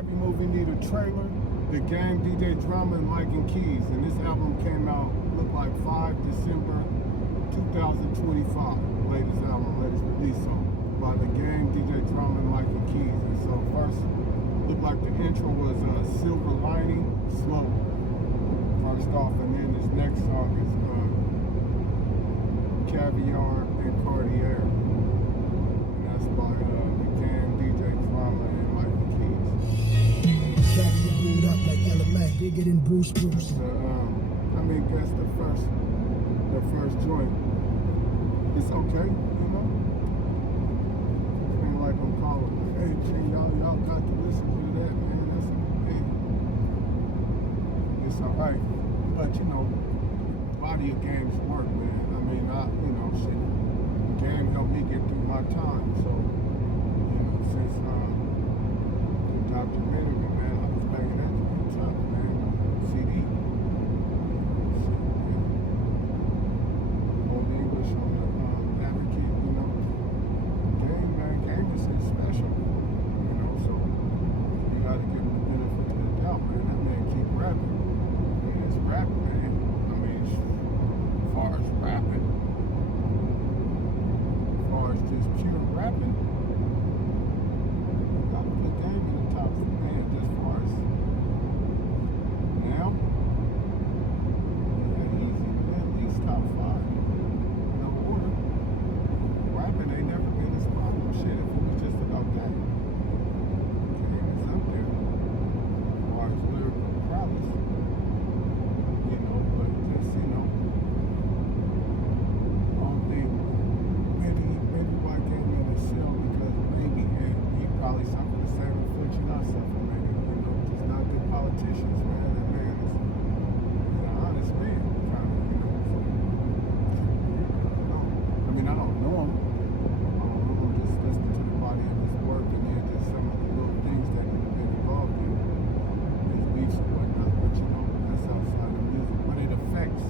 every movie need a trailer. The Gang, DJ Drama, and Mike and Keys. And this album came out, looked like 5 December 2025. Latest album, latest release song by the Gang, DJ Drama, and Mike and Keys. And so first, looked like the intro was Silver Lining, Slow. First off, and then this next song is Caviar and Cartier. And that's by the Gang, DJ Drama, and Mike and Keys. Caviar moved up like LMA, bigger than Bruce. I mean, that's the first joint. It's okay, you know. Ain't like I'm calling, hey, y'all got to listen to that, man. That's hey. It's alright, but you know, a lot of your games work, man. I mean, you know, shit. The game helped me get through my time, so you know, since the documentary, man, I was banging that to the top, man. CD. English on the advocate, you know. Game, man, game is special, you know, so you gotta give him the benefit of the doubt, man. That man keep rapping. Man, it's rap, man. I mean, as far as rapping, as far as just pure rapping, you gotta put Game in the top, man, just as far as now. Yeah, easy, man, at least top 5. Rapping ain't never been this problem. Shit, if it was just about that. Game is up there. As far as lyrical prowess. You know, but just, you know, I don't think maybe why Game in his cell because maybe he probably suffered the same affliction I suffered, maybe, you know, just not good politicians, man. That man is an honest man, kind of, you know. So, I mean, I don't know him. Just listening to the body of his work and then just some of the little things that he's been involved in, his beefs and whatnot. But you know, that's outside of music. But it affects,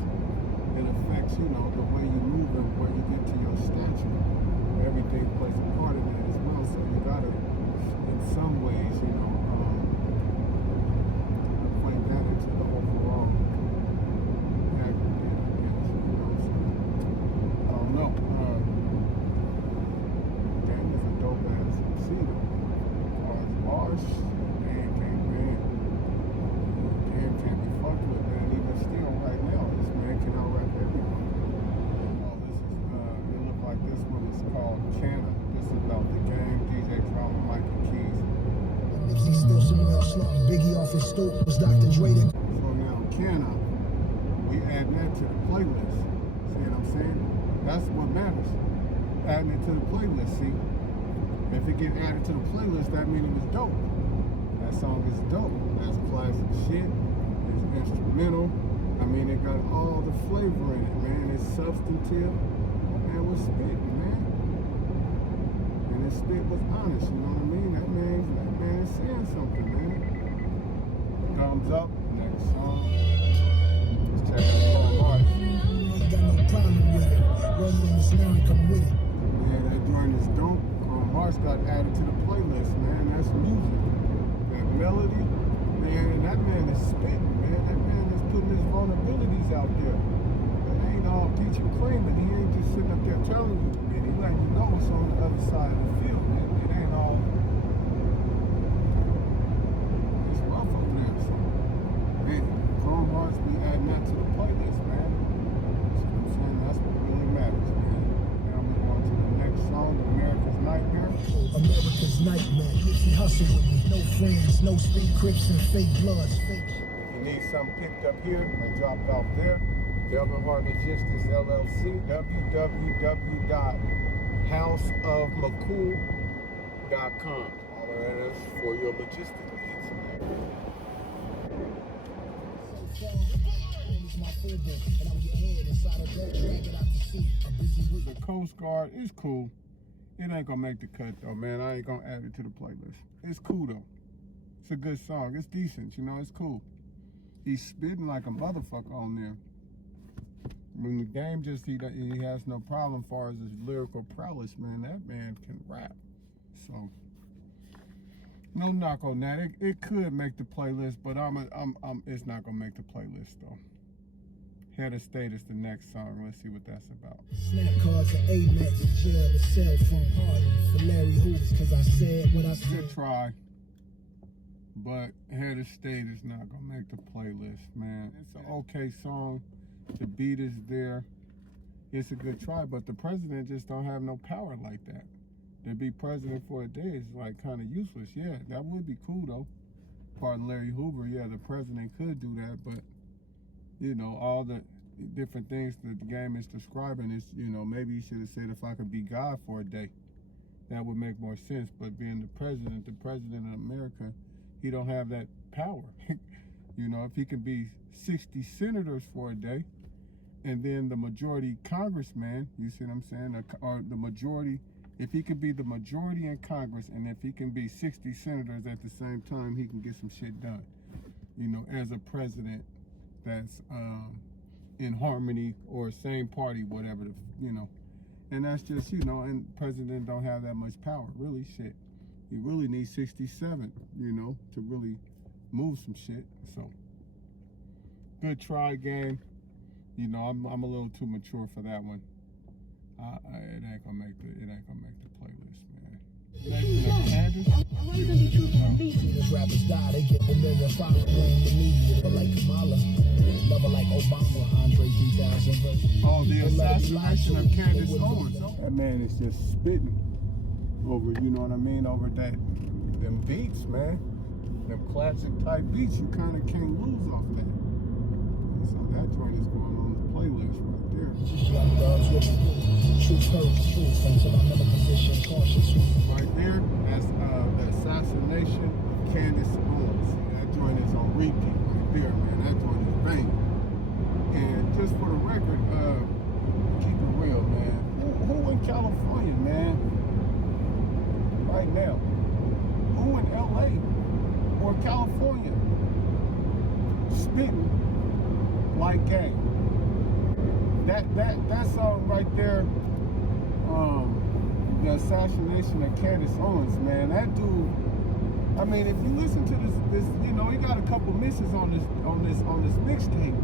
you know, the way you move and where you get to your stature. Everything plays a part in that as well. So you gotta, in some ways, you know, equate that into the overall aggregate, I guess, you know. So, I don't know. Game is a dope ass MC though. As far as bars, Game can't be fucked with, man. Even still right now, this man can out-rap everyone. Oh, this is, it looked like this one is called Canna. This is about the Gang, DJ Drama, Mike and Keys. He's still somewhere else slotting Biggie off his stoop was Dr. Dre. So now, Canna, we add that to the playlist. See what I'm saying? That's what matters. Adding it to the playlist, see? If it get added to the playlist, that means it was dope. That song is dope. That's classic shit. It's instrumental. I mean, it got all the flavor in it, man. It's substantive. Man was spitting, man. And his spit was honest, you know what I mean? That man is saying something, man. Thumbs up. Next song. Let's check out Paul Martin. Ain't got no problem with it. Rolling this now and come with it. Yeah, that joint is dope. Hearts got added to the playlist, man. That's music. That melody, man, and that man is spitting, man. That man is putting his vulnerabilities out there. It ain't all peach and cream, and he ain't just sitting up there telling you, man. He letting you know what's on the other side of the field, man. It ain't all. It's rough up there, so. Man, Chrome Hearts be adding that to the playlist, man. So I'm saying that's what really matters, man. Now we going to the next song, America's Nightmare. America's Nightmare. Nipsey Hustle with me. No friends, no street crips and fake bloods. Fake. If you need something picked up here, I dropped off there. Delvin Hart Logistics LLC, www.houseofmccool.com. All of that is for your logistics needs. The Coast Guard is cool. It ain't gonna make the cut though, man. I ain't gonna add it to the playlist. It's cool though. It's a good song. It's decent, you know, it's cool. He's spitting like a motherfucker on there. When the Game just, he has no problem as far as his lyrical prowess, man. That man can rap. So, No knock on that. It could make the playlist, but it's not gonna make the playlist though. Head of State is the next song. Let's see what that's about. Snap cards and Amex, jail, a cell phone, pardon for Larry Hoops, cause I said what I said. Good try. But Head of State is not gonna make the playlist, man. It's an okay song. The beat is there. It's a good try, but the president just don't have no power like that. To be president for a day is like kind of useless. Yeah, that would be cool though. Pardon Larry Hoover. Yeah, the president could do that, but you know, all the different things that the game is describing is, you know, maybe he should have said if I could be God for a day. That would make more sense. But being the president of America, he don't have that power. You know, if he can be 60 senators for a day, and then the majority congressman, you see what I'm saying? Or the majority, if he could be the majority in Congress, and if he can be 60 senators at the same time, he can get some shit done. You know, as a president that's in harmony or same party, whatever, you know. And that's just, you know, and president don't have that much power, really, shit. You really need 67, you know, to really move some shit. So, good try, game. You know, I'm a little too mature for that one. It ain't gonna make the playlist, man. These rappers die, they get a million followers in the media, but like Kamala, lover like Obama, Andre 3000. Oh, the assassination of Candace Owens. That man is just spitting over, you know what I mean, over them beats, man. Them classic type beats, you kind of can't lose off that. And so that joint is going on the playlist right there. Young dogs with truth hurts truth until I'm in a position cautious. Right there, that's the assassination of Candace Owens. That joint is on repeat right there, man. That joint is banging. And just for the record, keep it real, man. Who in California, man? Right now, who in LA or California spitting like Gang? That song right there, the assassination of Candace Owens, man. That dude, I mean, if you listen to this, you know, he got a couple misses on this mixtape,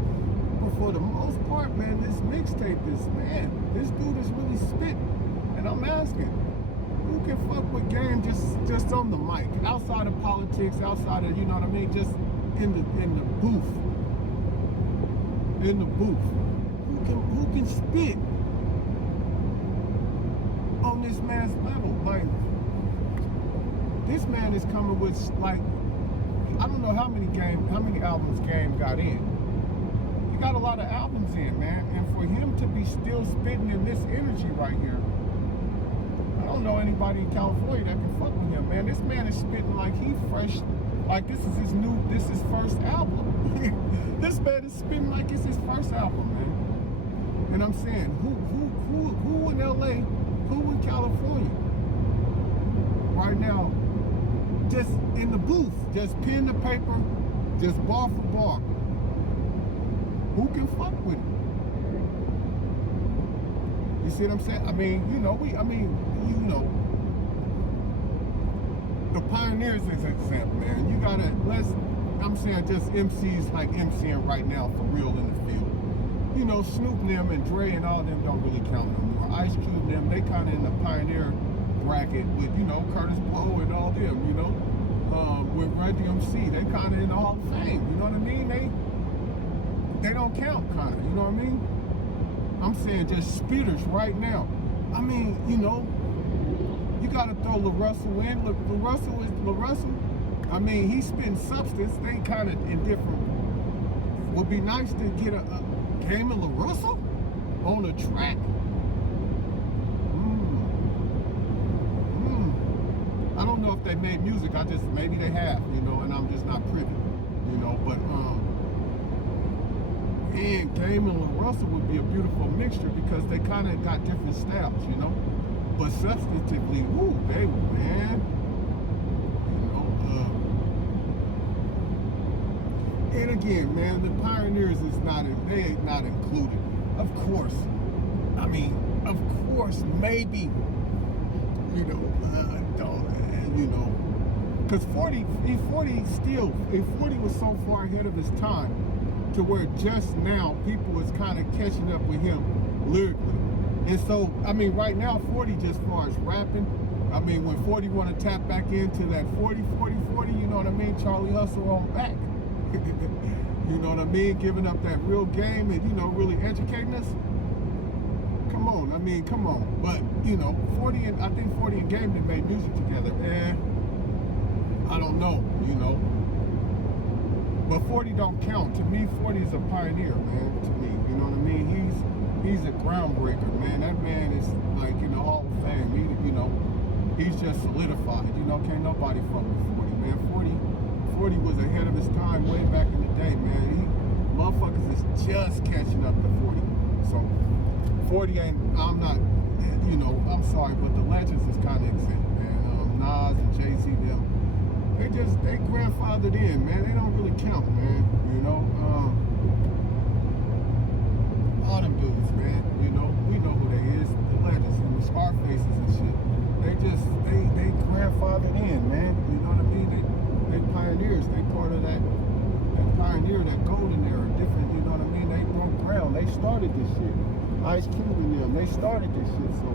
but for the most part, man, this mixtape is, man, this dude is really spitting. And I'm asking, who can fuck with Game just on the mic, outside of politics, outside of, you know what I mean, just in the booth, who can spit on this man's level? Like, this man is coming with, like, I don't know how many albums Game got in. He got a lot of albums in, man, and for him to be still spitting in this energy right here, I don't know anybody in California that can fuck with him, man. This man is spitting like he fresh, like this is his first album. This man is spitting like it's his first album, man. And I'm saying, who in LA, who in California, right now, just in the booth, just pen to paper, just bar for bar, who can fuck with it? You see what I'm saying? I mean, you know, the pioneers is an example, man. You gotta, I'm saying just MCs like MCing right now for real in the field. You know, Snoop them and Dre and all them don't really count no more. Ice Cube them, they kind of in the pioneer bracket with, you know, Curtis Blow and all them, you know. With Run DMC, they kind of in the Hall of Fame, you know what I mean? They don't count, kind of, you know what I mean? I'm saying just spitters right now. I mean, you know, you gotta throw LaRussell in. Look, LaRussell, I mean, he's spitting substance. They kind of indifferent. Would be nice to get a Game of LaRussell on a track. I don't know if they made music. Maybe they have, you know, and I'm just not privy, you know, but, and Game and LaRussell would be a beautiful mixture because they kind of got different styles, you know. But substantively, woo, baby, man. You know, and again, man, the pioneers is they ain't not included. Of course. I mean, of course, maybe, you know, Because 40 was so far ahead of his time to where just now people was kind of catching up with him lyrically. And so, I mean, right now, 40 just far as rapping, I mean, when 40 want to tap back into that 40, you know what I mean? Charlie Hustle on back. You know what I mean? Giving up that real game and, you know, really educating us. Come on, I mean, come on. But, you know, I think 40 and Game, they made music together. I don't know, you know. But 40 don't count. To me, 40 is a pioneer, man, to me. You know what I mean? He's a groundbreaker, man. That man is like in the Hall of Fame. You know, he's just solidified. You know, can't nobody fuck with 40, man. 40 was ahead of his time way back in the day, man. Motherfuckers is just catching up to 40. So 40 ain't, I'm not, you know, I'm sorry, but the legends is kind of exempt, man. Nas and Jay-Z, them, they grandfathered in, man. They don't really count, man. You know, all them dudes, man. You know, we know who they is, the legends and the Scarfaces and shit. They grandfathered in, man. You know what I mean? They pioneers. They part of that pioneer, that golden era. Different, you know what I mean? They broke ground. They started this shit. Ice Cube and them, they started this shit. So,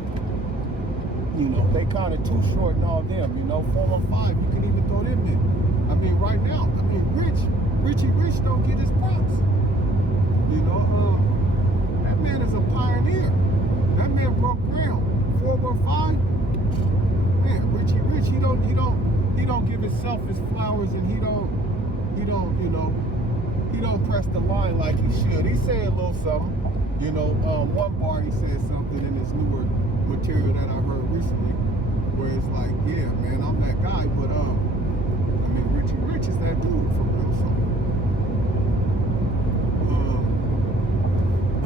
you know, they kind of too short and all them. You know, 415, you can even throw them in. I mean, right now, I mean, Richie Rich don't get his props. You know, that man is a pioneer. That man broke ground. 415, man, Richie Rich, he don't give himself his flowers, and he don't, you know, he don't press the line like he should. He said a little something, you know, one bar he said something in his newer material that I heard recently, where it's like, yeah, man, I'm that guy, but I mean, Richie Rich is that dude for real, so.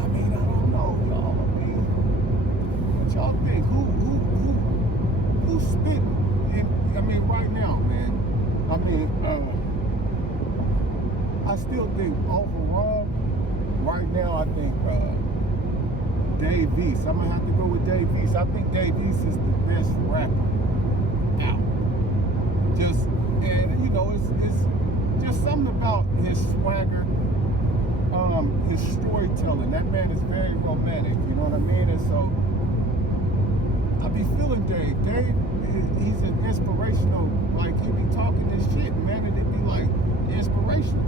I mean, I don't know, y'all. I mean, what y'all think? Who's spitting? I mean, right now, man. I mean, I still think overall, right now, I think Dave East. I'm gonna have to go with Dave East. I think Dave East is the best rapper out. And you know, it's just something about his swagger, his storytelling. That man is very romantic. You know what I mean? And so I be feeling Dave. He's an inspirational, like, he be talking this shit, man, and it be like inspirational.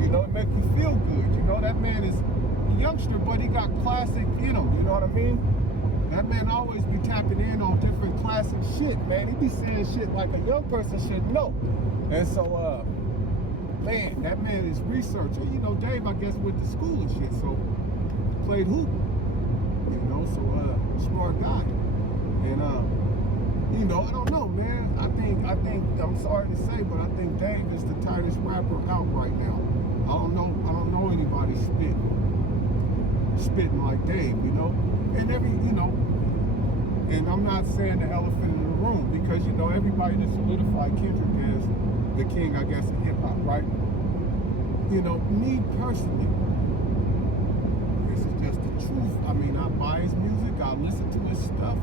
You know, it make you feel good. You know, that man is a youngster, but he got classic in him. You know what I mean? That man always be tapping in on different classic shit, man. He be saying shit like a young person should know. And so, man, that man is researcher. You know, Dave, I guess, went to school and shit, so played hoop. You know, so smart guy. And you know, I don't know, man. I think I'm sorry to say, but I think Dave is the tightest rapper out right now. I don't know anybody spitting like Dave, you know. And you know, and I'm not saying the elephant in the room, because, you know, everybody that solidified Kendrick as the king, I guess, of hip hop, right? You know, me personally, this is just the truth. I mean, I buy his music, I listen to his stuff.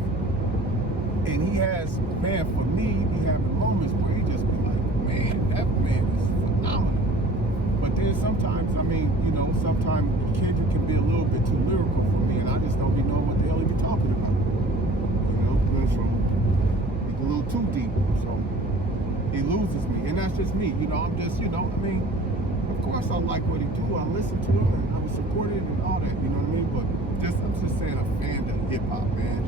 And he has, man, for me, he be having moments where he just be like, man, that man is phenomenal. But then sometimes, I mean, you know, sometimes Kendrick can be a little bit too lyrical for me, and I just don't be knowing what the hell he be talking about. You know, so he's a little too deep, so he loses me, and that's just me. You know, I'm just, you know, I mean, of course I like what he do, I listen to him, and I was supported and all that, you know what I mean? But I'm just saying, a fan of hip hop, man.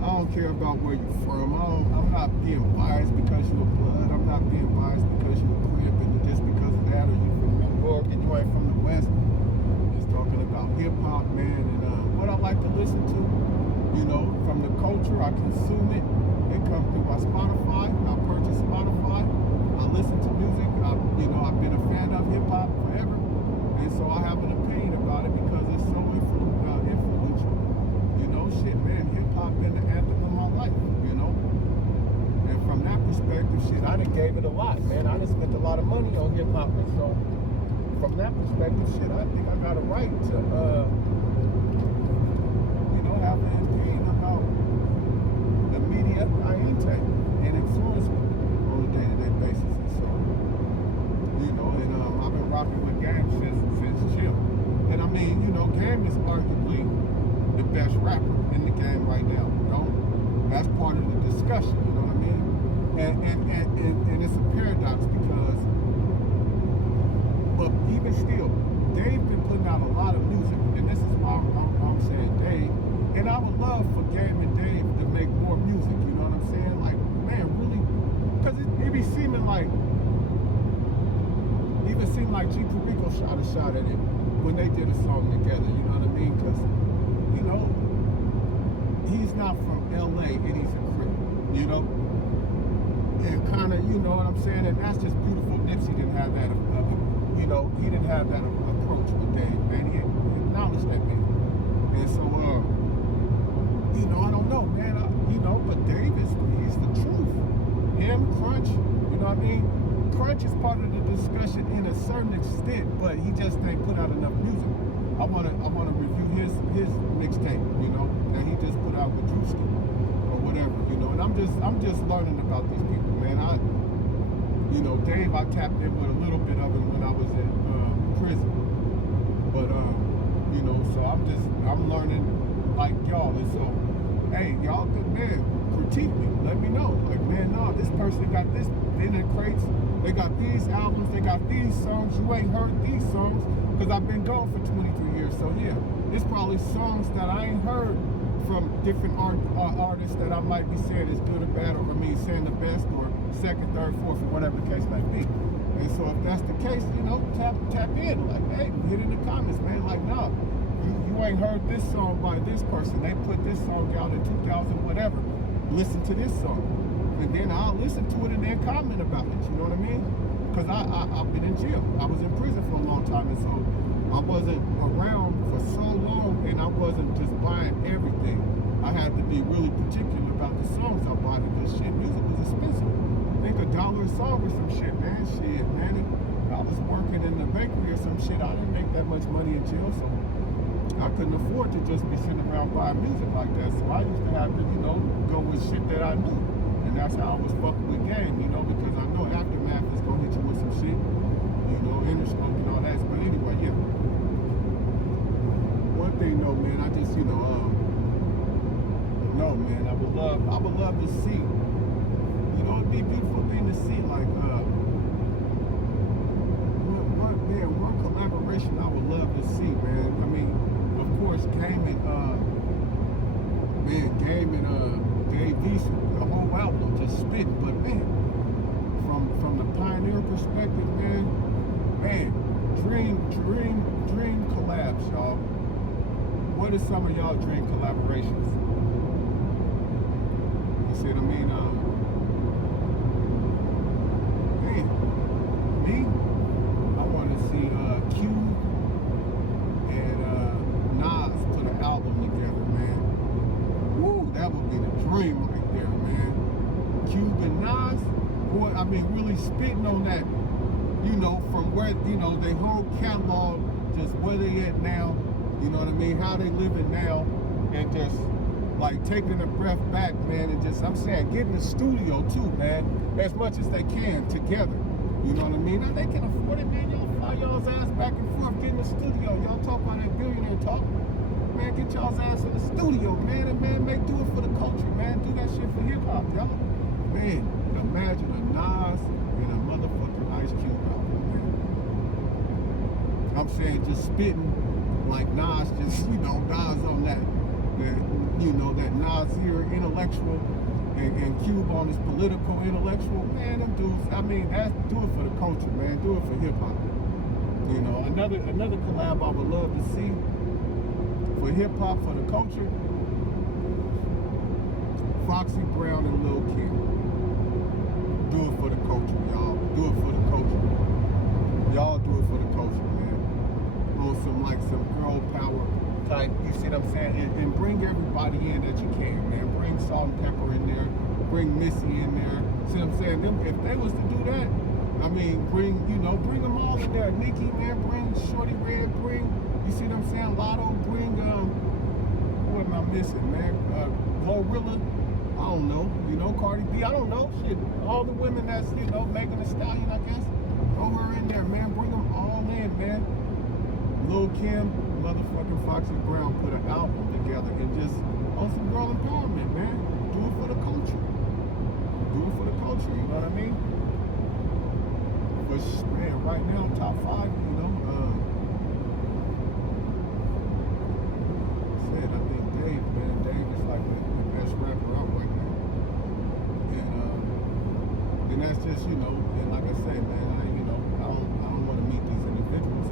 I don't care about where you're from. I'm not being biased because you're blood. I'm not being biased because you're a crib, and just because of that, or you from New York and you ain't from the West. Just talking about hip hop, man, and what I like to listen to. You know, from the culture, I consume it. It comes through my Spotify. I purchase Spotify. I listen to music. I've been a fan of hip hop forever, and so I have an opinion about it because it's so influential. You know, shit, man, hip-hop been the anthem of my life, you know? And from that perspective, shit, I done gave it a lot, man. I done spent a lot of money on hip-hop, and so from that perspective, shit, I think I got a right to, you know, have an opinion about the media I intake and influence me on a day-to-day rapper in the game right now. That's part of the discussion, you know what I mean? And it's a paradox because, but even still, Dave been putting out a lot of music, and this is why I'm saying Dave. And I would love for Game and Dave to make more music, you know what I'm saying? Like, man, really, because it be seeming like, even seemed like G. Perico shot a shot at it when they did a song together, you know what I mean? Because, you know, he's not from LA and he's a Crip, you know? And kind of, you know what I'm saying? And that's just beautiful. Nipsey didn't have that, you know, he didn't have that approach with Dave, man. He acknowledged that, man. And so, you know, I don't know, man. You know, but Dave he's the truth. Him, Crunch, you know what I mean? Crunch is part of the discussion in a certain extent, but he just ain't put out enough music. I wanna review his mixtape, you know, that he just put out with Drewski or whatever, you know. And I'm just learning about these people, man. You know, Dave, I tapped in with a little bit of him when I was in prison, but you know, so I'm learning like y'all, and so hey, y'all, man, critique me, let me know, like, man, no, this person got this in their crates. They got these albums, they got these songs. You ain't heard these songs because I've been gone for 23 years. So yeah, it's probably songs that I ain't heard from different artists that I might be saying is good or bad, or I mean saying the best or second, third, fourth, or whatever the case might be. And so if that's the case, you know, tap in. Like, hey, hit in the comments, man. Like, nah, you ain't heard this song by this person. They put this song out in 2000, whatever. Listen to this song. And then I'll listen to it and then comment about it, you know what I mean? Because I've been in jail. I was in prison for a long time, and so I wasn't around for so long, and I wasn't just buying everything. I had to be really particular about the songs I bought because shit, music was expensive. I think $1 a song or some shit, man. Shit, man. I was working in the bakery or some shit. I didn't make that much money in jail, so I couldn't afford to just be sitting around buying music like that. So I used to have to, you know, go with shit that I knew. And that's how I was fucking with game, you know, because I know Aftermath is gonna hit you with some shit, you know, Interscope and all that. But anyway, yeah. One thing though, man, I just, you know, no, man, I would love to see, you know, it'd be a beautiful thing to see, like, one collaboration I would love to see, man. I mean, of course, Game and Dave East, the whole album just spit, but man, from the pioneer perspective, man, dream collabs, y'all. What are some of y'all dream collaborations? You see what I mean? Man, me, I want to see Cube and Nas put an album together, man. Woo, that would be the dream right there, man. Cube and Nas, boy, I mean, really spitting on that, you know, from where, you know, their whole catalog, just where they at now, you know what I mean, how they living now, and just, like, taking a breath back, man, and just, I'm saying, get in the studio, too, man, as much as they can, together, you know what I mean? Now, they can afford it, man, y'all fly y'all's ass back and forth, get in the studio, y'all talk about that billionaire talk, man, get y'all's ass in the studio, man, and man, do it for the culture, man, do that shit for hip-hop, y'all, man, imagine a Nas and a motherfucking Ice Cube album, man. I'm saying, just spitting like Nas, just, you know, Nas on that, you know, that Nas here intellectual and Cube on his political intellectual, man, them dudes, I mean, do it for the culture, man, do it for hip-hop. You know, another collab I would love to see for hip-hop, for the culture, Foxy Brown and Lil Kim. Do it for the culture, y'all. Do it for the culture. Y'all do it for the culture, man. On some girl power type, you see what I'm saying? And bring everybody in that you can, man. Bring Salt and Pepper in there. Bring Missy in there. See what I'm saying? If they was to do that, I mean, bring them all in there. Nicki, man, bring Shorty Red, you see what I'm saying? Lotto, bring, what am I missing, man? Glorilla. I don't know, you know, Cardi B, I don't know, shit, all the women that's, you know, Megan Thee Stallion, I guess, throw her in there, man, bring them all in, man, Lil Kim, motherfucking Foxy Brown put an album together and just on some girl empowerment, man. Do it for the culture. Do it for the culture, you know what I mean? But man, right now, top 5, you know, I think Dave, man, Dave is like the best rapper out right now. And that's just, you know, and like I said, man, I don't want to meet these individuals.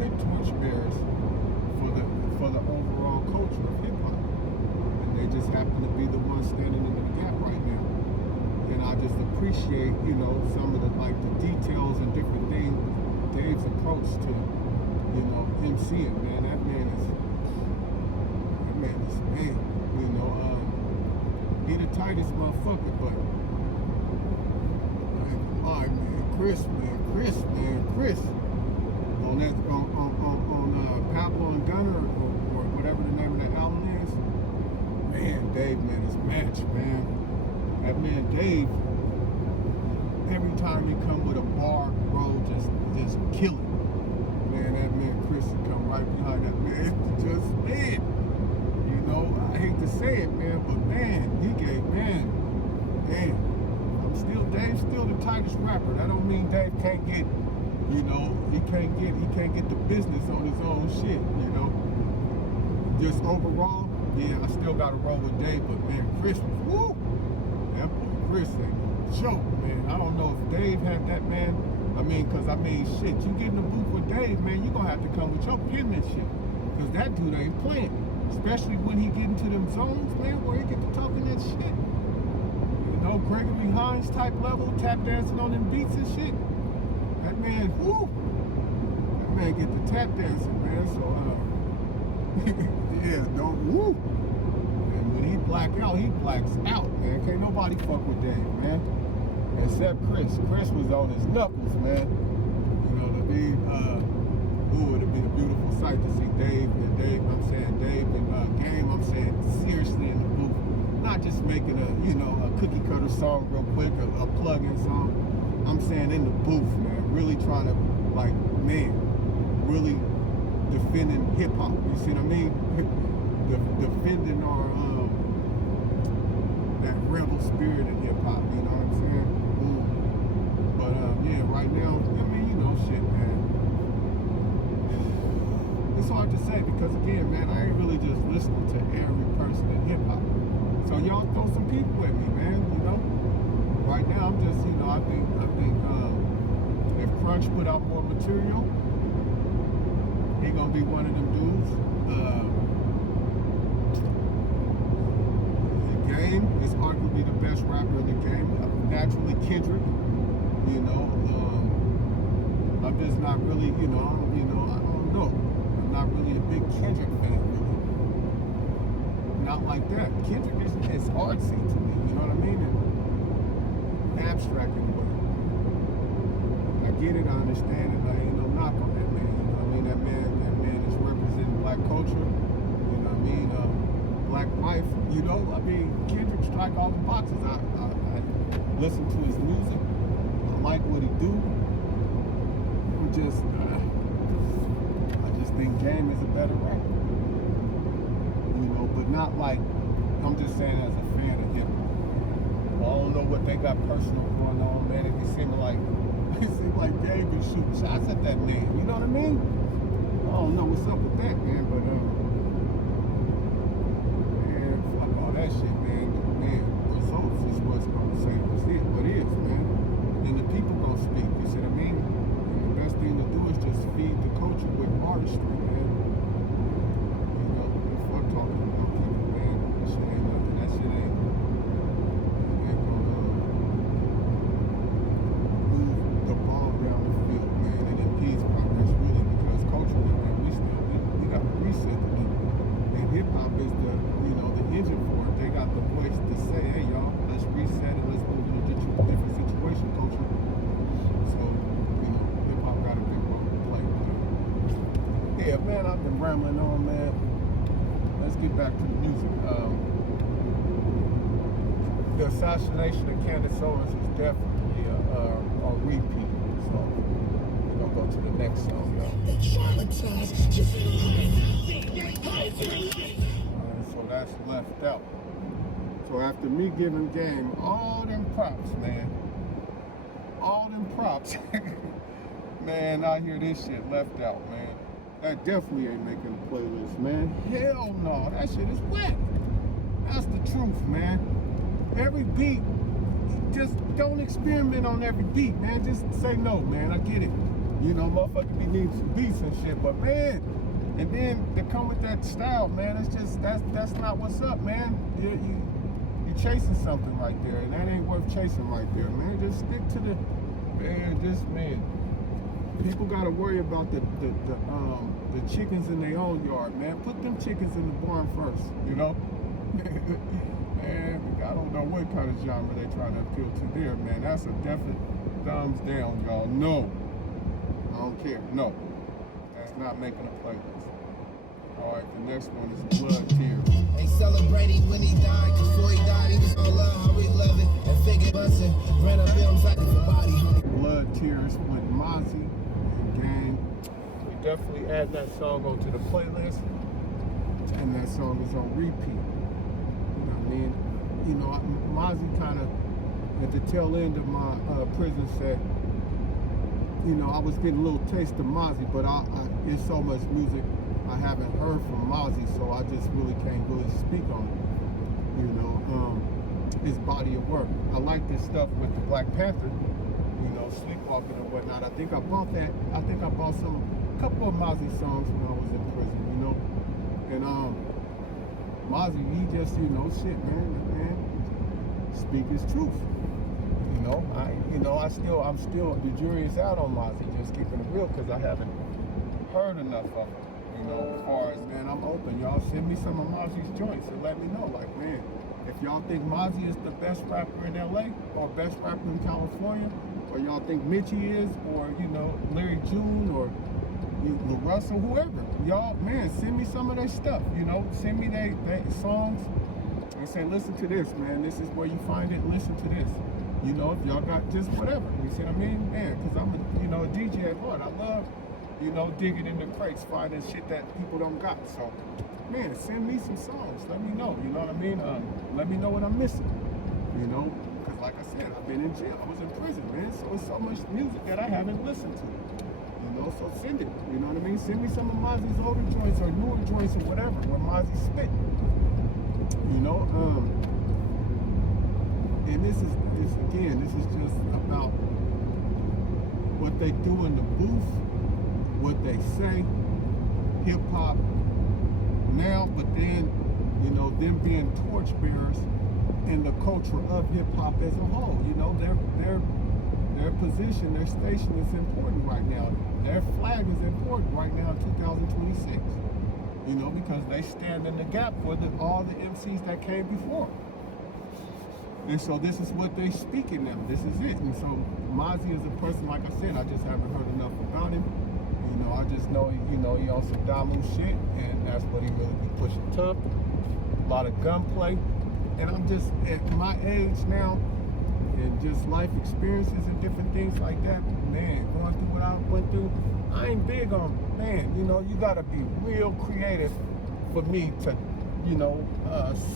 They're torchbearers for the overall culture of hip hop. And they just happen to be the ones standing in the gap right now. And I just appreciate, you know, some of the details and different things, Dave's approach to, you know, MCing, man. That man is man, you know, he the tightest motherfucker, but all right, man, Chris, on that on Pablo and Gunner or whatever the name of that album is, man, Dave, man, is match, man. That man Dave, every time he come with a bar, bro, just kill it. Man, that man Chris will come right behind that man. Just man. You know, I hate to say it, man, but man, Dave's still the tightest rapper. That don't mean Dave can't get, you know, he can't get the business on his own shit, you know. Just overall, yeah, I still gotta roll with Dave, but man, Chris was woo! That boy Chris ain't no joke, man. I don't know if Dave had that, man. Shit, you get in the booth with Dave, man, you gonna have to come with your penmanship. Cause that dude ain't playing. Especially when he get into them zones, man, where he get to talking that shit. You know, Gregory Hines type level, tap dancing on them beats and shit. That man, whoo! That man get the tap dancing, man. So, yeah, don't, woo! And when he black out, he blacks out, man. Can't nobody fuck with Dave, man. Except Chris. Chris was on his knuckles, man. You know, it'd be a beautiful sight to see Dave and Game, I'm saying seriously in the booth. Not just making a cookie cutter song real quick, a plug-in song. I'm saying in the booth, man, really trying to, like, man, really defending hip-hop. You see what I mean? Defending our, that rebel spirit in hip-hop, you know what I'm saying? But, yeah, right now, I mean, you know, shit, man. It's hard to say because, again, man, I ain't really just listening to every person in hip-hop. So y'all throw some people at me, man, you know? Right now, I'm just, you know, I think if Crunch put out more material, he gonna be one of them dudes. The Game is arguably the best rapper in the game. Naturally, Kendrick, you know. I'm just not really, I don't know. I'm not really a big Kendrick fan, really. Not like that. Kendrick is artsy to me, you know what I mean? And abstract in a way. I get it, I understand it, I ain't no knock on that man, you know what I mean? That man is representing black culture, you know what I mean? Black life, you know, I mean, Kendrick strike all the boxes. I listen to his music, I like what he do. I just think Game is a better rapper. You know, but not like, I'm just saying as a fan of hip hop. I don't know what they got personal going on, man. It seems like Game is shooting shots at that man. You know what I mean? I don't know what's up with that, man, but man, fuck all that shit, man. Man, results is what's gonna say what is, man. And the people gonna speak, you see what I mean? And the best thing to do is just feed the culture with artistry, man. You know, fuck talking about people, man. That shit ain't nothing. That shit ain't gonna move the ball down the field, man. And impedes progress, really, because culturally, man, we got to reset the league. And hip hop is the engine for it. They got the voice to say, hey, y'all, let's reset it. Let's move into a different situation, culture. So, hip hop got a big role to play. Yeah, man, I've been rambling on, man. Let's get back to the music. The assassination of Candace Owens is definitely a repeat. So, gonna go to the next song, y'all. So that's Left Out. So after me giving Game all them props, man, all them props, man, I hear this shit Left Out, man. That definitely ain't making a playlist, man. Hell no, that shit is whack. That's the truth, man. Every beat, just don't experiment on every beat, man. Just say no, man. I get it. You know, motherfucker be needing some beats and shit, but man, and then to come with that style, man, it's just that's not what's up, man. You're chasing something right there, and that ain't worth chasing right there, man. Just stick to the man. People gotta worry about the chickens in their own yard, man. Put them chickens in the barn first, you know. Man, I don't know what kind of genre they trying to appeal to there, man. That's a definite thumbs down, y'all. No, I don't care. No, that's not making a playlist. All right, the next one is Blood Tears. They celebrated when he died, cause before he died, he was gonna love how we love it. And figure bustin', ran up films like for body, honey. Blood Tears with Mozzy and Gang. We definitely add that song onto the playlist, and that song is on repeat. You know what I mean? You know, Mozzy kind of, at the tail end of my prison set, you know, I was getting a little taste of Mozzy, but it's so much music I haven't heard from Mozzy, so I just really can't speak on it. You know, his body of work. I like this stuff with the Black Panther, you know, Sleepwalking and whatnot. I think I bought a couple of Mozzy songs when I was in prison, you know. And Mozzy, he just, you know, shit, man, speak his truth. You know, I'm still, the jury is out on Mozzy, just keeping it real, because I haven't heard enough of it. You know, as far as, man, I'm open. Y'all send me some of Mozzy's joints and let me know, like, man, if y'all think Mozzy is the best rapper in LA or best rapper in California, or y'all think Mitchie is, or, you know, Larry June, or Lil Russell, whoever, y'all, man, send me some of their stuff, you know, send me their songs and say, listen to this, man, this is where you find it, listen to this. You know, if y'all got just whatever, you see what I mean? Man, because I'm a DJ at heart. I love, you know, digging in the crates, finding shit that people don't got. So, man, send me some songs. Let me know, you know what I mean? Let me know what I'm missing, you know? Because like I said, I've been in jail. I was in prison, man. So it's so much music that I haven't listened to, you know? So send it, you know what I mean? Send me some of Mozzy's older joints or newer joints or whatever, when Mozzy's spitting, you know? And this is just about what they do in the booth, what they say, hip hop now, but then, you know, them being torchbearers in the culture of hip hop as a whole. You know, their position, their station is important right now. Their flag is important right now in 2026. You know, because they stand in the gap for all the MCs that came before. And so this is what they speak in them. This is it. And so Mozzy is a person, like I said, I just haven't heard enough about him. You know, I just know, you know, he on some Damu shit, and that's what he really be pushing tough. A lot of gunplay. And I'm just, at my age now, and just life experiences and different things like that, man, going through what I went through, I ain't big on, man, you know, you gotta be real creative for me to, you know,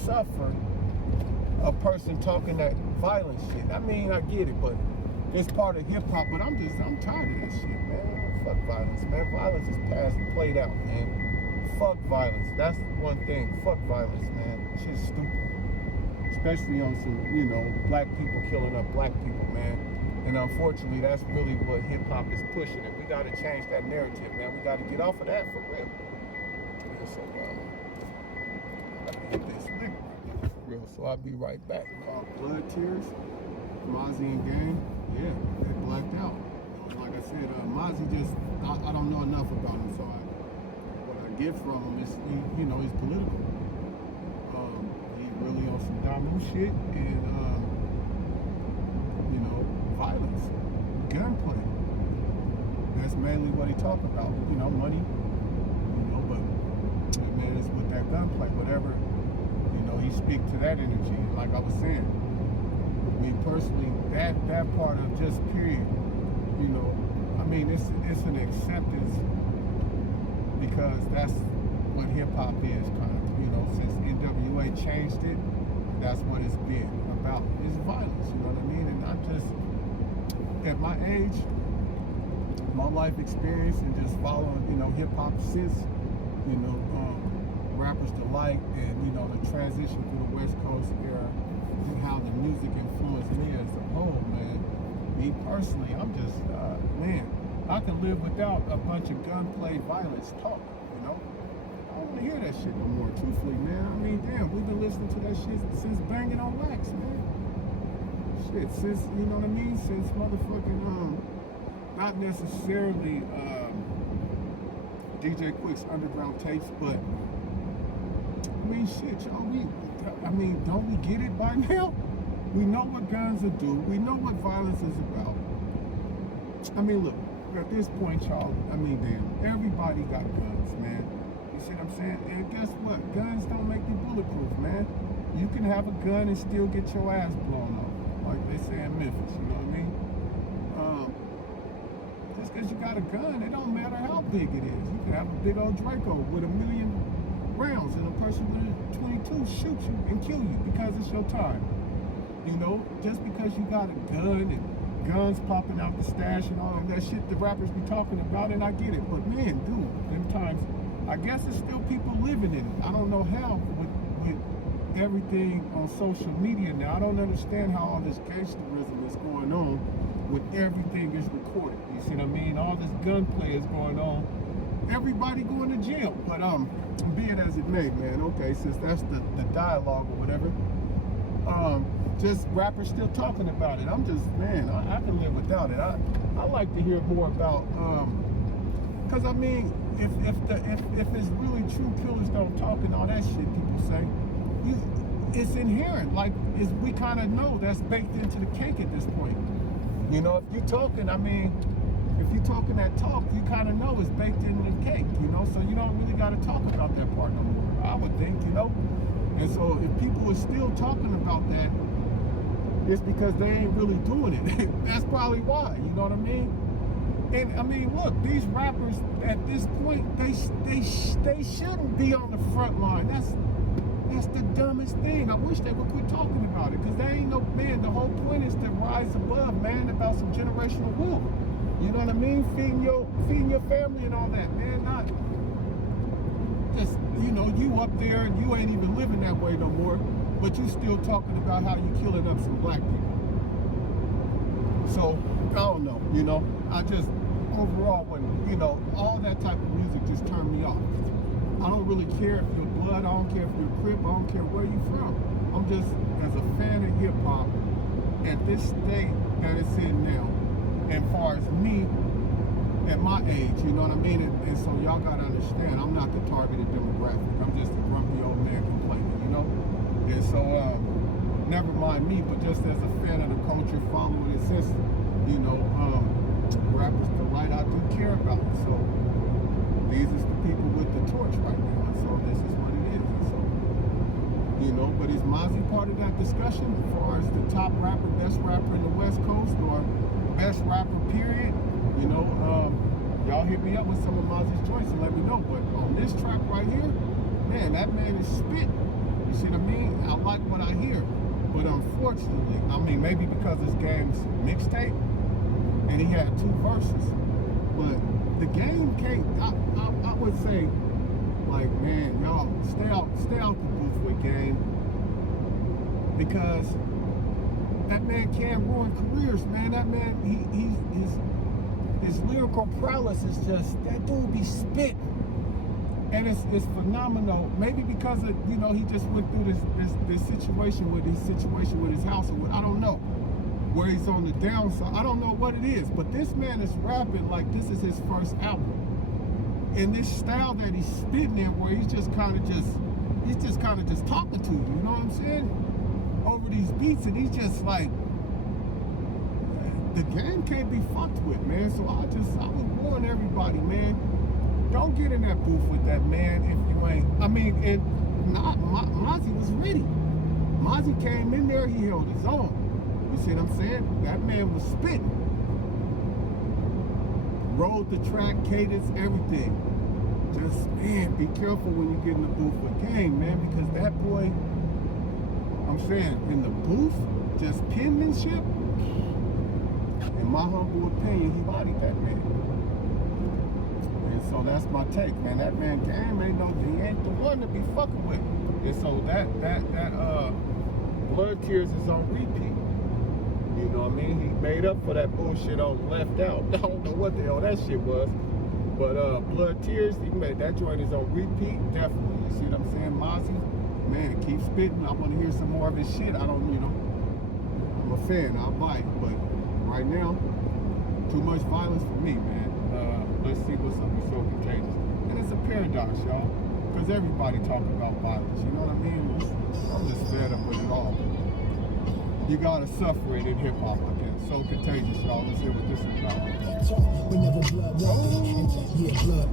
suffer a person talking that violent shit. I mean, I get it, but it's part of hip hop, but I'm tired of that shit, man. Fuck violence, man. Violence is past and played out, man. Fuck violence. That's one thing. Fuck violence, man. Shit's stupid. Especially on some, you know, black people killing up black people, man. And unfortunately, that's really what hip hop is pushing. And we gotta change that narrative, man. We gotta get off of that for real. Yeah, so, I can hit this lick. So I'll be right back. Blood Tears, Mozzy and Gang, yeah, they blacked out. Like I said, Mozzy just, I don't know enough about him, so what I get from him is, you know, he's political. He's really on some Damu shit and, you know, violence, gunplay. That's mainly what he talked about, you know, money, you know, but man, it's with that gunplay, whatever. You know, he speak to that energy, like I was saying. Me personally, that part of just period, you know, I I mean, it's an acceptance because that's what hip hop is, kind of. You know, since NWA changed it, that's what it's been about. It's violence. You know what I mean? And I'm just at my age, my life experience, and just following, you know, hip hop since, you know, Rappers Delight, and you know, the transition to the West Coast era, and how the music influenced me as a whole, man. Me personally, I'm just, man, I can live without a bunch of gunplay violence talk, you know? I don't want to hear that shit no more, truthfully, man. I mean, damn, we've been listening to that shit since Banging on Wax, man. Shit, since, you know what I mean? Since motherfucking, not necessarily, DJ Quick's underground tapes, but, I mean, shit, y'all, don't we get it by now? We know what guns will do. We know what violence is about. I mean, look, at this point, y'all, I mean, damn, everybody got guns, man. You see what I'm saying? And guess what? Guns don't make you bulletproof, man. You can have a gun and still get your ass blown off, like they say in Memphis, you know what I mean? Just because you got a gun, it don't matter how big it is. You can have a big old Draco with 1 million rounds, and a person with a 22 shoot you and kill you because it's your time. You know, just because you got a gun and guns popping out the stash and all of that shit the rappers be talking about, and I get it. But man, dude, them times, I guess it's still people living in it. I don't know how with everything on social media now. I don't understand how all this gangsterism is going on with everything is recorded. You see what I mean? All this gunplay is going on. Everybody going to jail. But be it as it may, man. Okay, since that's the dialogue or whatever. Just rappers still talking about it. I'm just, man, I can live without it. I like to hear more about, cause I mean, if it's really true, killers don't talk and all that shit people say, it's inherent. Like, we kind of know that's baked into the cake at this point. You know, if you're talking, I mean, if you're talking that talk, you kind of know it's baked into the cake, you know, so you don't really got to talk about that part no more, I would think, you know. And so if people are still talking about that, it's because they ain't really doing it. That's probably why, you know what I mean? And I mean, look, these rappers at this point, they shouldn't be on the front line. That's the dumbest thing. I wish they would quit talking about it, because they ain't no, man, the whole point is to rise above, man, about some generational wealth. You know what I mean? Feeding your family and all that, man, not just, you know, you up there and you ain't even living that way no more, but you still talking about how you killing up some black people. So, I don't know, you know, I just, overall, when, you know, all that type of music just turned me off. I don't really care if you're blood, I don't care if you're Crip, I don't care where you're from. I'm just, as a fan of hip hop, at this state that it's in now, and far as me, at my age, you know what I mean? And so y'all gotta understand, I'm not the targeted demographic. I'm just a grumpy old man complaining, you know? And so, never mind me, but just as a fan of the culture, following it since, you know, Rappers Delight, I do care about it. So, these is the people with the torch right now. And so, this is what it is. And so, you know, but is Mozzy part of that discussion as far as the top rapper, best rapper in the West Coast, or best rapper, period? You know, y'all hit me up with some of Mozzy's joints and let me know. But on this track right here, man, that man is spit. You see what I mean? I like what I hear. But unfortunately, I mean, maybe because this game's mixtape and he had 2 verses. But the game can't, I would say, like, man, y'all, stay out the booth with Game. Because that man can ruin careers, man. That man, his lyrical prowess is just, that dude be spitting. And it's phenomenal. Maybe because of, you know, he just went through this situation with his house, or what, I don't know, where he's on the downside. I don't know what it is, but this man is rapping like this is his first album. And this style that he's spitting in, where he's just kind of just talking to you, you know what I'm saying? Over these beats, and he's just like, the game can't be fucked with, man. So I would warn everybody, man, don't get in that booth with that man if you ain't. I mean, and Mozzy was ready. Mozzy came in there, he held his own. You see what I'm saying? That man was spitting. Road the track, cadence, everything. Just, man, be careful when you get in the booth with Game, man, because that boy, I'm saying, in the booth, just penmanship, in my humble opinion, he bodied that man. And so that's my take, man. That man Game ain't he ain't the one to be fucking with. And so that Blood Tears is on repeat. You know what I mean? He made up for that bullshit on Left Out. I don't know what the hell that shit was. But Blood Tears, he made that joint is on repeat, definitely. You see what I'm saying? Mozzy, man, keep spitting. I want to hear some more of his shit. I don't, I'm a fan. I'll bite. But right now, too much violence for me, man. Let's see what's up with So Contagious. And it's a paradox, y'all. Because everybody talking about violence. You know what I mean? I'm just fed up with it all. You gotta suffer it in hip hop, I guess. So Contagious, y'all. Let's hear what this is about. Whenever blood walking, yeah, blood.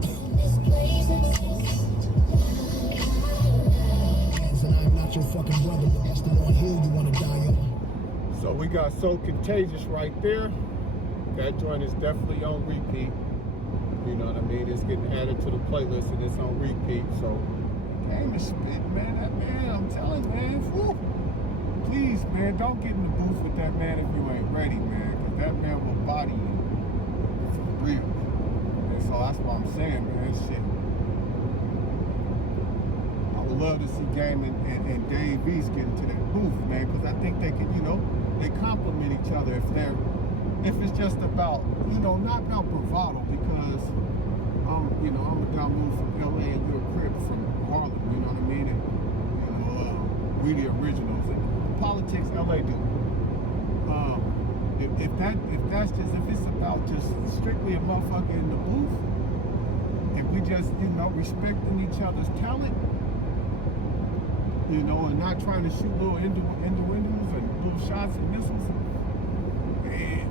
And I'm not your fucking brother, but I'm still on hill you wanna die on. So we got So Contagious right there. That joint is definitely on repeat. You know what I mean? It's getting added to the playlist and it's on repeat. So Game is spit, man. That man, I'm telling you, man. Whew. Please, man, don't get in the booth with that man if you ain't ready, man. Because that man will body you. For real. And so that's what I'm saying, man. Shit. I would love to see Game and Dave East get into that booth, man. Because I think they can, they complement each other if it's just about, not about bravado, because, I'm a down move from LA and you're a crib from Harlem, you know what I mean? And, we the originals. And politics LA do. If it's about just strictly a motherfucker in the booth, if we just, respecting each other's talent, and not trying to shoot little innuendos and little shots and missiles, man.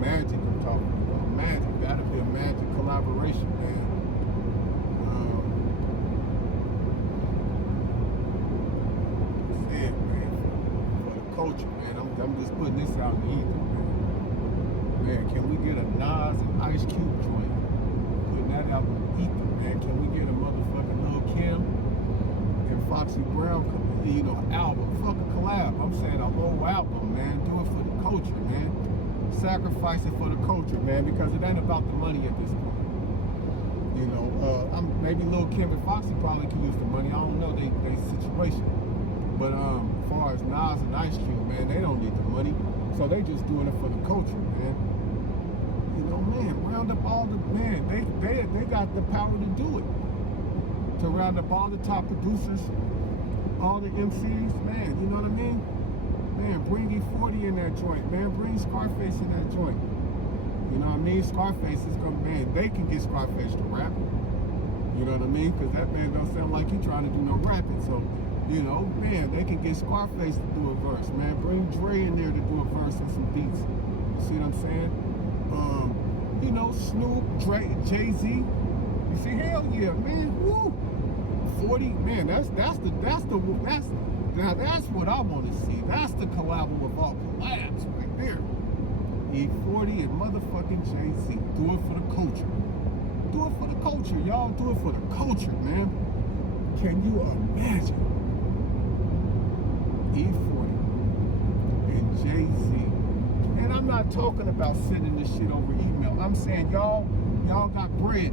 Magic I'm talking about. Magic. That'd be a magic collaboration, man. That's it, man. For the culture, man. I'm just putting this out in the ether, man. Man, can we get a Nas and Ice Cube joint? Putting that out in the ether, man. Can we get a motherfucking Lil Kim and Foxy Brown, album? Fuck a collab. I'm saying a whole album, man. Do it for the culture, man. Sacrifice it for the culture, man, because it ain't about the money at this point. Maybe Lil Kim and Foxy probably could use the money. I don't know they situation. But as far as Nas and Ice Cube, man, they don't need the money. So they just doing it for the culture, man. Man, round up all the, man, they got the power to do it. To round up all the top producers, all the MCs, man, you know what I mean? Man, bring E40 in that joint, man. Bring Scarface in that joint. You know what I mean? Scarface is gonna, man, they can get Scarface to rap. You know what I mean? Because that man don't sound like he trying to do no rapping. So, man, they can get Scarface to do a verse, man. Bring Dre in there to do a verse and some beats. You see what I'm saying? Snoop, Dre, Jay-Z. You see, hell yeah, man. Woo! 40, man, that's what I want to see. That's the collab of all collabs right there. E40 and motherfucking Jay-Z. Do it for the culture. Do it for the culture, y'all. Do it for the culture, man. Can you imagine? E40 and Jay-Z. And I'm not talking about sending this shit over email. I'm saying y'all got bread.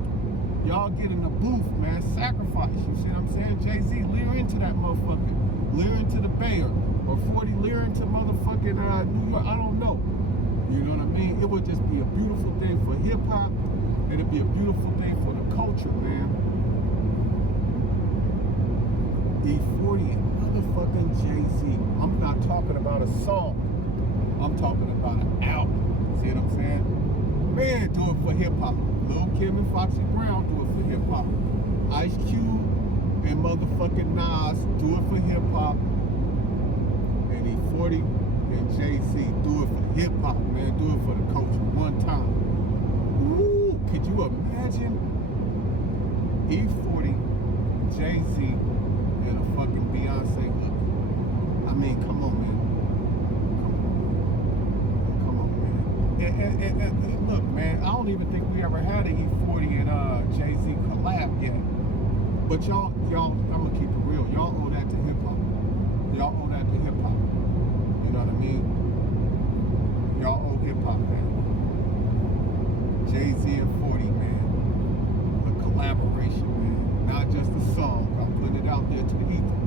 Y'all get in the booth, man. Sacrifice. You see what I'm saying? Jay-Z, leer into that motherfucker. Leer into the Bayer. Or 40 leer into motherfucking New York. I don't know. You know what I mean? It would just be a beautiful thing for hip-hop. It'd be a beautiful thing for the culture, man. E40 and motherfucking Jay-Z. I'm not talking about a song. I'm talking about an album. See what I'm saying? Man, do it for hip-hop. Lil Kim and Foxy Brown, do it for hip-hop. Ice Cube and motherfucking Nas, do it for hip-hop. And E40 and Jay-Z, do it for hip-hop, man. Do it for the culture one time. Ooh, could you imagine E40, Jay-Z, and a fucking Beyonce hook? I mean, come on, man. and look, man, I don't even think we ever had an E40 and Jay-Z collab yet. But y'all, I'm gonna keep it real. Y'all owe that to hip hop. Y'all owe that to hip hop. You know what I mean? Y'all owe hip hop, man. Jay-Z and 40, man. A collaboration, man. Not just a song. I'm putting it out there to the ether.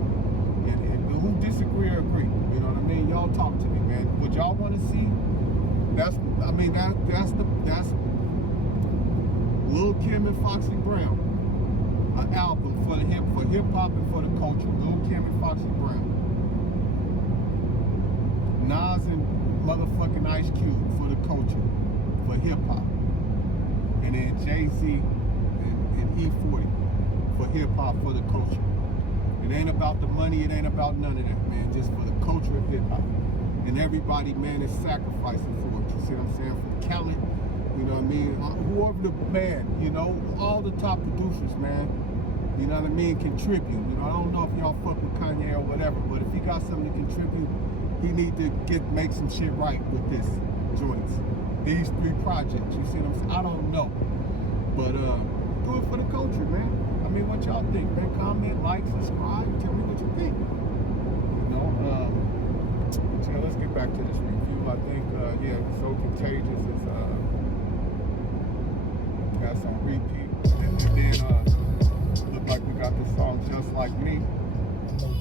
And who disagree or agree? You know what I mean? Y'all talk to me, man. Would y'all want to see? That's Lil Kim and Foxy Brown. An album for hip hop and for the culture. Lil Kim and Foxy Brown. Nas and motherfucking Ice Cube for the culture, for hip hop. And then Jay-Z and E40 for hip hop, for the culture. It ain't about the money, it ain't about none of that, man. Just for the culture of hip hop. And everybody, man, is sacrificing for it. You see what I'm saying? From Khaled, you know what I mean? Whoever the man, you know, all the top producers, man, you know what I mean, contribute. You know, I don't know if y'all fuck with Kanye or whatever, but if he got something to contribute, he need to make some shit right with this joints. These 3 projects, you see what I'm saying? I don't know. But do it for the culture, man. I mean, what y'all think, man? Comment, like, subscribe, tell me what you think. You know, so let's get back to this review. I think, yeah, So Contagious is got some repeat. And then look like we got the song Just Like Me.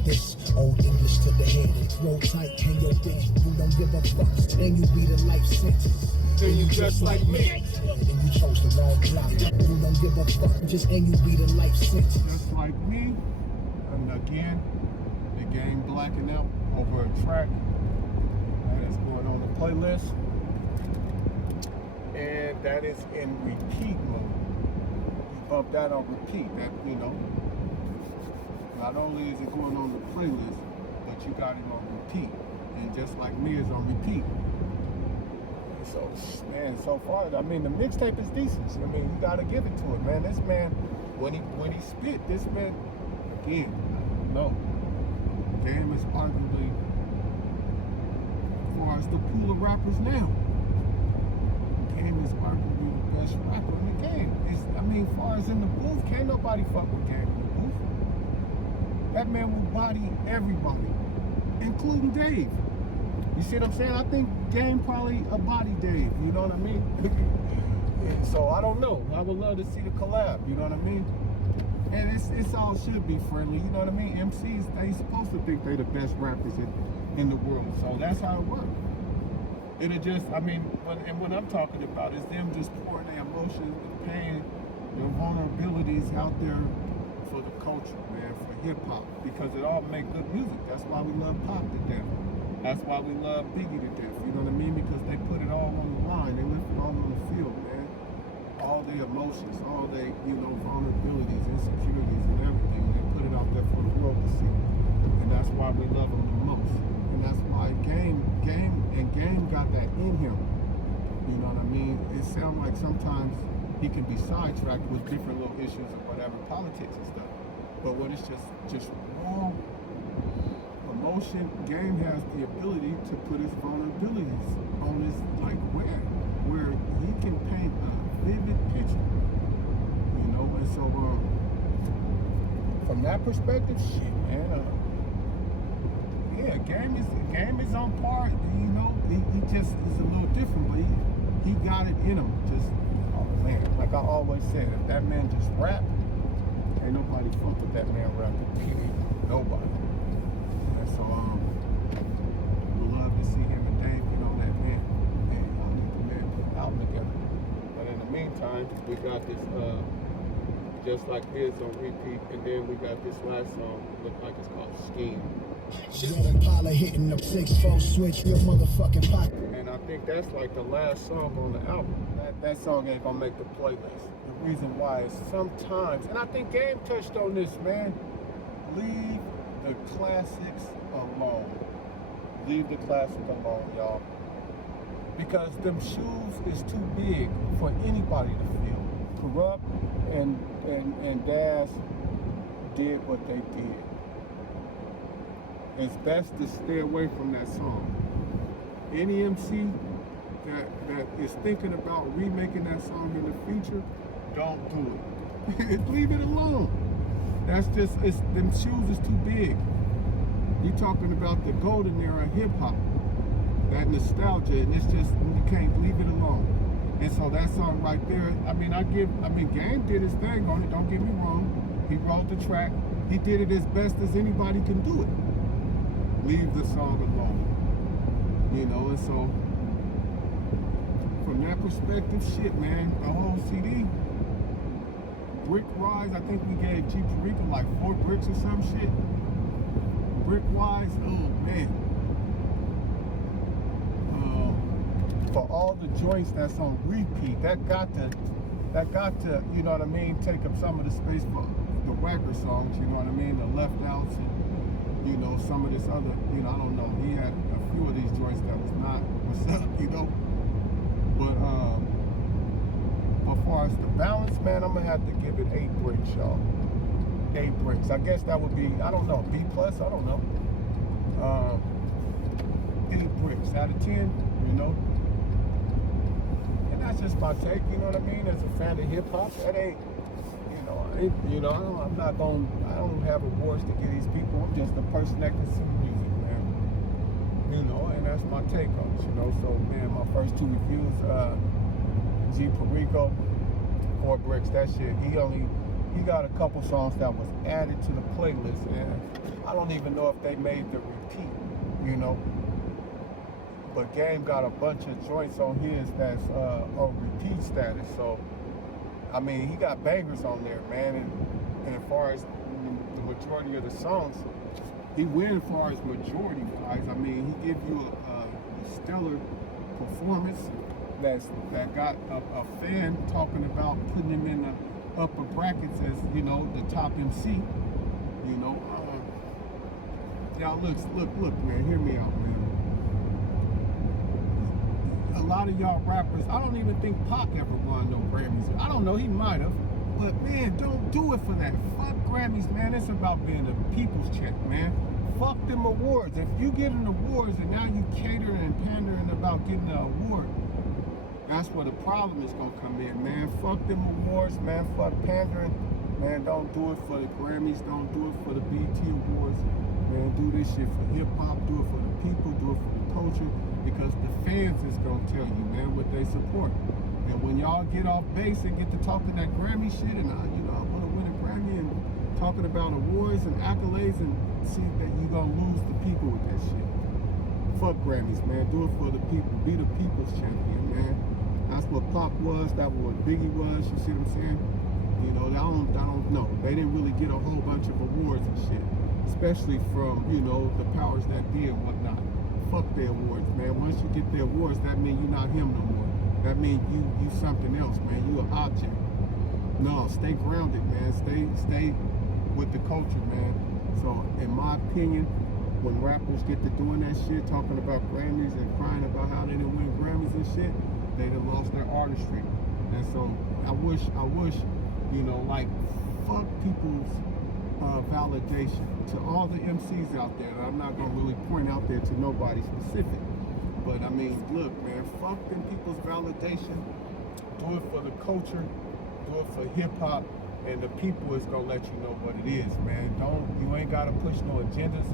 This old English to the head, roll tight, hang your bed. You don't give a fuck, and you beat a life sentence. Then you just like me. And you chose the wrong block. You don't give a fuck, just and you beat a life sentence. Just like me. And again, the game blacking out over a track that is going on the playlist. And that is in repeat mode. You bump that on repeat. That, you know. Not only is it going on the playlist, but you got it on repeat. And Just Like Me is on repeat. And so, man, so far, I mean, the mixtape is decent. I mean, you gotta give it to it, man. This man, when he spit, this man, again, no. Game is arguably, as far as the pool of rappers now, Game is arguably the best rapper in the game. I mean, as far as in the booth, can't nobody fuck with Game in the booth. That man will body everybody, including Dave. You see what I'm saying? I think Game probably a body Dave, you know what I mean? So I don't know. I would love to see the collab, you know what I mean? And it's all should be friendly, you know what I mean? MCs, they supposed to think they the best rappers in the world. So that's how it works. It'll just, I mean, what I'm talking about is them just pouring their emotions, their pain, their vulnerabilities out there for the culture, man, for hip hop, because it all make good music. That's why we love Pop to death. That's why we love Biggie to death. You know what I mean? Because they put it all on the line. They lift it all on the field, man. All their emotions, all their, you know, vulnerabilities, insecurities, and everything. They put it out there for the world to see, and that's why we love them the most. And that's why Game got that in him. You know what I mean? It sounds like sometimes he can be sidetracked with different little issues or whatever, politics and stuff. But when it's just raw emotion, Game has the ability to put his vulnerabilities on his, like, where he can paint a vivid picture. You know, and so from that perspective, shit, man, yeah, Game is on par. You know, he just is a little different, but he got it in him. Just, oh man, like I always said, if that man just rap, ain't nobody fuck with that man rapping. Period. Nobody. And so we'd love to see him and Dave, you know, that man. Man, y'all need the man put an album together. But in the meantime, we got this Just Like This on repeat, and then we got this last song, look like it's called Scheme. Young Impala hitting the 6-4 switch, your motherfucking pocket. And I think that's like the last song on the album. That song ain't gonna make the playlist. The reason why is sometimes, and I think Game touched on this, man, leave the classics alone. Leave the classic alone, y'all. Because them shoes is too big for anybody to fill. Corrupt and Daz did what they did. It's best to stay away from that song. Any MC that is thinking about remaking that song in the future, don't do it. Leave it alone. That's just, them shoes is too big. You talking about the golden era of hip hop, that nostalgia, and it's just, you can't leave it alone. And so that song right there, Game did his thing on it, don't get me wrong. He wrote the track. He did it as best as anybody can do it. Leave the song alone. You know, and so from that perspective, shit, man, the whole CD, brick-wise, I think we gave G Perico like 4 bricks or some shit. Brick-wise, oh man. For all the joints that's on repeat, that got to, you know what I mean, take up some of the space for the whacker songs, you know what I mean, the left outs and, you know, some of this other, you know, I don't know, he had a few of these joints that was not what's up, you know, but as far as the balance, man, I'm gonna have to give it 8 bricks, y'all. 8 bricks. I guess that would be, I don't know, B plus, I don't know. 8 bricks out of 10, you know. And that's just my take, you know what I mean, as a fan of hip hop. That ain't, I'm not going, I don't have awards to give these people. I'm just a person that consumes music, man. You know, and that's my take on it, you know. So, man, my first 2 reviews, G Perico, 4 bricks, that shit. He got a couple songs that was added to the playlist, and I don't even know if they made the repeat, you know. But Game got a bunch of joints on his that's on repeat status, so I mean, he got bangers on there, man, and as far as the majority of the songs, he wins as far as majority-wise. I mean, he gives you a stellar performance that got a fan talking about putting him in the upper brackets as, you know, the top MC. You know, y'all look, man, hear me out, man. A lot of y'all rappers, I don't even think Pac ever won no Grammys. I don't know, he might have. But man, don't do it for that. Fuck Grammys, man. It's about being a people's check, man. Fuck them awards. If you get an awards and now you catering and pandering about getting an award, that's where the problem is gonna come in, man. Fuck them awards, man. Fuck pandering. Man, don't do it for the Grammys. Don't do it for the BET Awards. Man, do this shit for hip hop. Do it for the people. Do it for the culture. Because the fans is gonna tell you, man, what they support. And when y'all get off base and get to talking that Grammy shit, and I want to win a Grammy, and talking about awards and accolades, and see that you gonna lose the people with that shit. Fuck Grammys, man. Do it for the people. Be the people's champion, man. That's what Pop was. That's what Biggie was. You see what I'm saying? You know, I don't know. They didn't really get a whole bunch of awards and shit, especially from, you know, the powers that be and whatnot. Fuck the awards, man. Once you get the awards, that means you're not him no more. That means you something else, man. You an object. No, stay grounded, man. Stay with the culture, man. So, in my opinion, when rappers get to doing that shit, talking about Grammys and crying about how they didn't win Grammys and shit, they done lost their artistry. And so, I wish, you know, like, fuck people's validation. To all the MCs out there, and I'm not gonna really point out there to nobody specific, but I mean, look, man, fuck them people's validation. Do it for the culture, do it for hip hop, and the people is gonna let you know what it is, man. You ain't gotta push no agendas,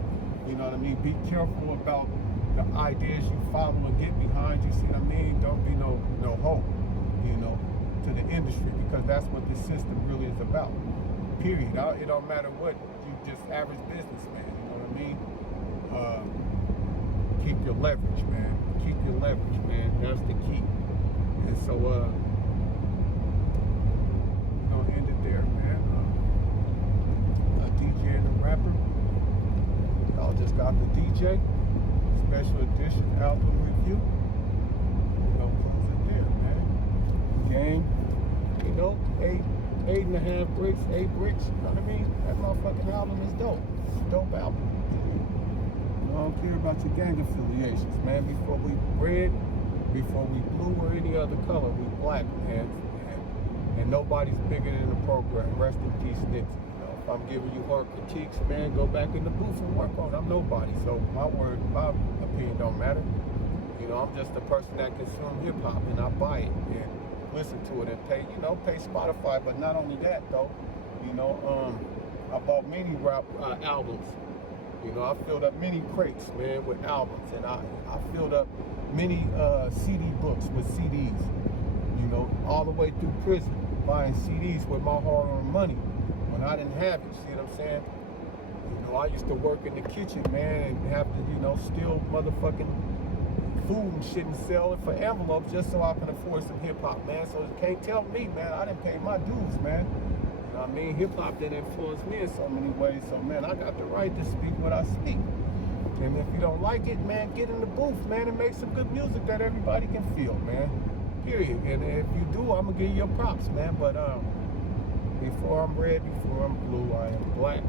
you know what I mean? Be careful about the ideas you follow and get behind, you see what I mean? Don't be no hoe, you know, to the industry, because that's what this system really is about. Period. It don't matter what, you just average businessman, you know what I mean? Keep your leverage, man. Keep your leverage, man. That's the key. And so, we're gonna end it there, man. A DJ and a rapper. Y'all just got the DJ special edition album review. We're gonna close it there, man. Game, you know, 8.5 bricks, 8 bricks, you know what I mean? That motherfucking album is dope. It's a dope album. I don't care about your gang affiliations, man. Before we red, before we blue or any other color, we black, man. And nobody's bigger than the program. Rest in peace, Nipsey. You know, if I'm giving you hard critiques, man, go back in the booth and work on it. I'm nobody, so my opinion don't matter. You know, I'm just a person that consumes hip hop, and I buy it and listen to it and pay Spotify. But not only that though, you know, I bought many rap albums. You know, I filled up many crates, man, with albums, and I filled up many CD books with CDs. You know, all the way through prison, buying CDs with my hard-earned money when I didn't have it. See what I'm saying? You know, I used to work in the kitchen, man, and have to, you know, steal motherfucking food and shit and sell it for envelopes just so I can afford some hip hop, man. So you can't tell me, man, I didn't pay my dues, man. You know what I mean? Hip hop didn't influence me in so many ways. So, man, I got the right to speak what I speak. And if you don't like it, man, get in the booth, man, and make some good music that everybody can feel, man. Period. And if you do, I'm gonna give you your props, man. But before I'm red, before I'm blue, I am black.